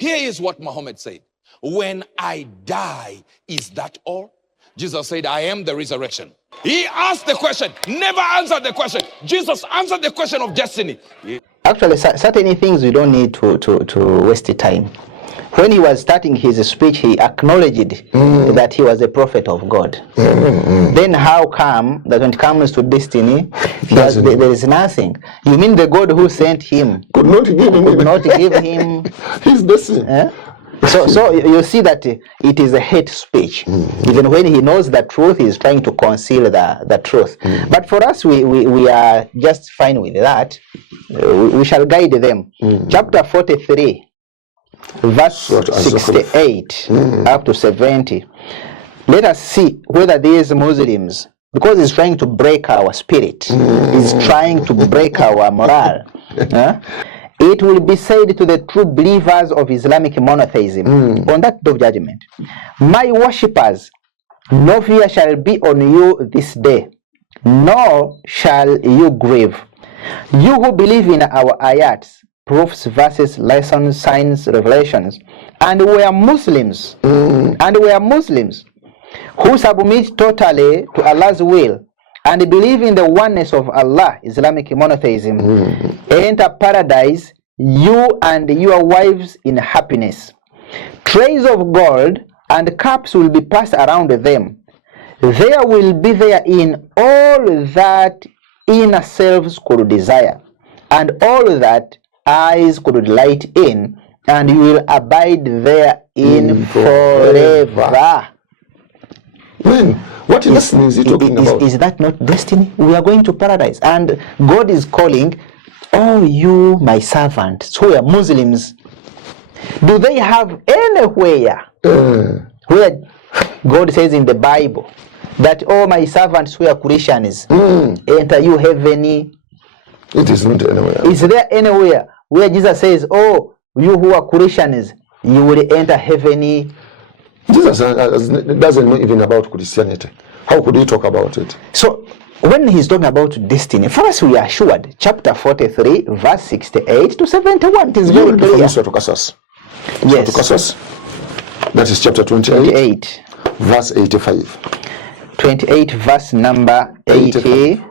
Here is what Muhammad said. When I die, is that all? Jesus said, I am the resurrection. He asked the question, never answered the question. Jesus answered the question of destiny. Actually, certain things we don't need to waste time. When he was starting his speech, he acknowledged that he was a prophet of God. Then how come that when it comes to destiny, there is nothing? You mean the God who sent him could not give him his destiny? So you see that it is a hate speech. Even when he knows the truth, he is trying to conceal the truth. But for us, we are just fine with that. We shall guide them. Chapter 43, verse 68 up to 70. Let us see whether these Muslims, because he's trying to break our spirit, he's trying to break our morale. It will be said to the true believers of Islamic monotheism on that day of judgment, my worshippers, no fear shall be on you this day, nor shall you grieve. You who believe in our ayats, proofs, verses, lessons, signs, revelations, and we are Muslims, who submit totally to Allah's will and believe in the oneness of Allah, Islamic monotheism, enter paradise, you and your wives in happiness. Trays of gold and cups will be passed around them. There will be therein all that inner selves could desire, and all that eyes could delight in, and you will abide therein forever. When? What destiny is he talking about? Is that not destiny? We are going to paradise, and God is calling, oh, you my servants who are Muslims. Do they have anywhere where God says in the Bible that all my servants who are Christians enter you heaven? It is not anywhere. Is there anywhere where Jesus says, oh, you who are Christians, you will enter heaven? Jesus doesn't know even about Christianity. How could he talk about it? So when he's talking about destiny, first we are assured, chapter 43, verse 68 to 71, it is very clear. Yes. That is chapter 28, verse 85. 28, verse number 85.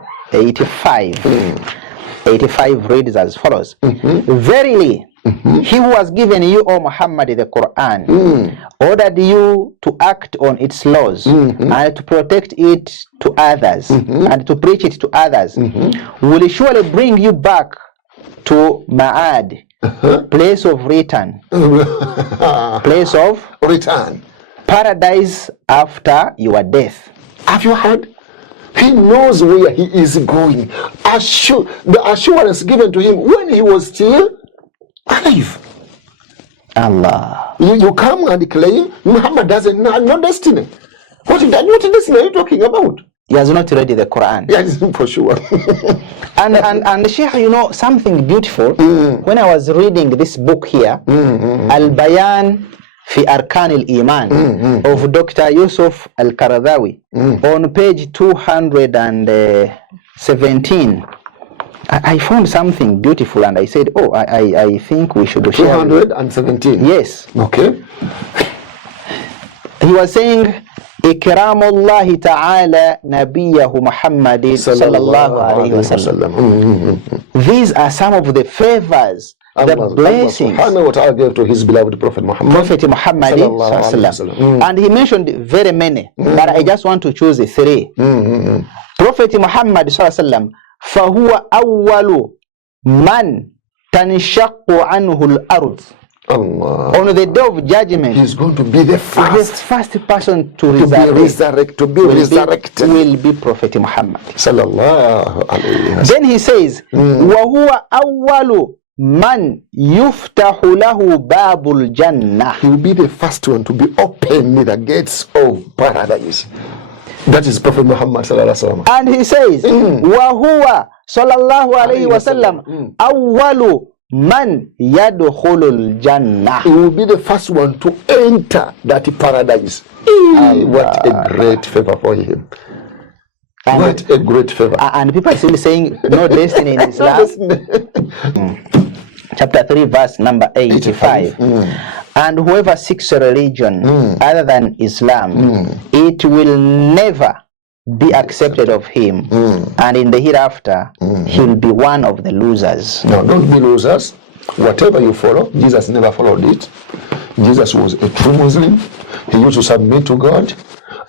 85 reads as follows. Verily, he who has given you, O Muhammad, the Quran, ordered you to act on its laws and to protect it to others and to preach it to others, will surely bring you back to Ma'ad, place of return, place of return, paradise after your death. Have you heard? He knows where he is going. The assurance given to him when he was still alive. Allah. You come and claim Muhammad doesn't know no destiny. What destiny are you talking about? He has not read the Quran. Yes, for sure. and Sheikh, you know something beautiful. When I was reading this book here, Al-Bayan fi Arkan al-Iman of Dr. Yusuf Al-Qaradawi, on page 217, I found something beautiful and I said, oh, I think we should share. 217? Yes. Okay. He was saying, إكرام الله تعالى نبيه محمد صلى الله عليه وسلم. These are some of the favors, the blessings Allah what I gave to his beloved Prophet Muhammad. And he mentioned very many, but I just want to choose 3. Prophet Muhammad sallallahu فهو أول من تنشق عنه الأرض. Allah. On the day of judgment, he's going to be the first person to be resurrected will be Prophet Muhammad. Sallallahu alayhi wa sallam. Then he says, وهو أول من يفتح له باب الجنة. He will be the first one to be open the gates of paradise. That is Prophet Muhammad sallallahu alaihi wasallam. And he says, وهو صلى الله عليه وسلم أول man yadkhulul jannah. He will be the first one to enter that paradise. What a great favor for him. What a great favor. And people are still saying no destiny in Islam. Chapter 3, verse number 85. And whoever seeks a religion other than Islam, it will never be accepted of him. And in the hereafter, he'll be one of the losers. No, don't be losers. Whatever you follow, Jesus never followed it. Jesus was a true Muslim. He used to submit to God,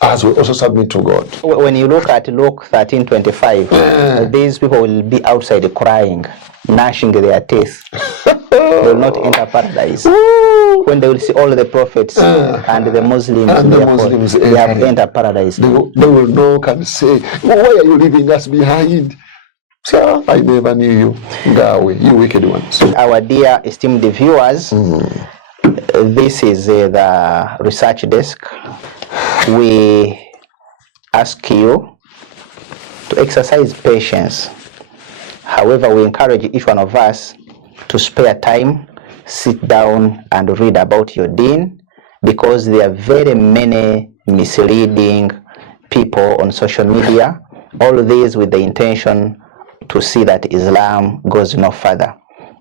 as we also submit to God. When you look at Luke 13:25, these people will be outside crying, gnashing their teeth. They will not enter paradise. When they will see all the prophets and the Muslims, they have entered paradise. They will knock and say, why are you leaving us behind? Sir, I never knew you. Daawa, you wicked ones. Our dear esteemed viewers, this is the research desk. We ask you to exercise patience. However, we encourage each one of us to spare time, sit down and read about your deen, because there are very many misleading people on social media, all these with the intention to see that Islam goes no further.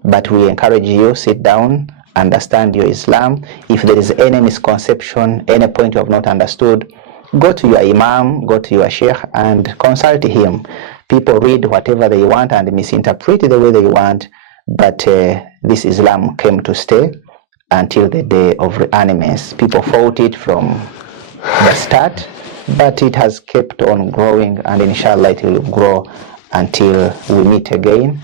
But we encourage you, sit down, understand your Islam. If there is any misconception, any point you have not understood, go to your imam, go to your sheikh and consult him. People read whatever they want and misinterpret the way they want, but this Islam came to stay until the day of reanimations. People fought it from the start, but it has kept on growing, and inshallah it will grow until we meet again.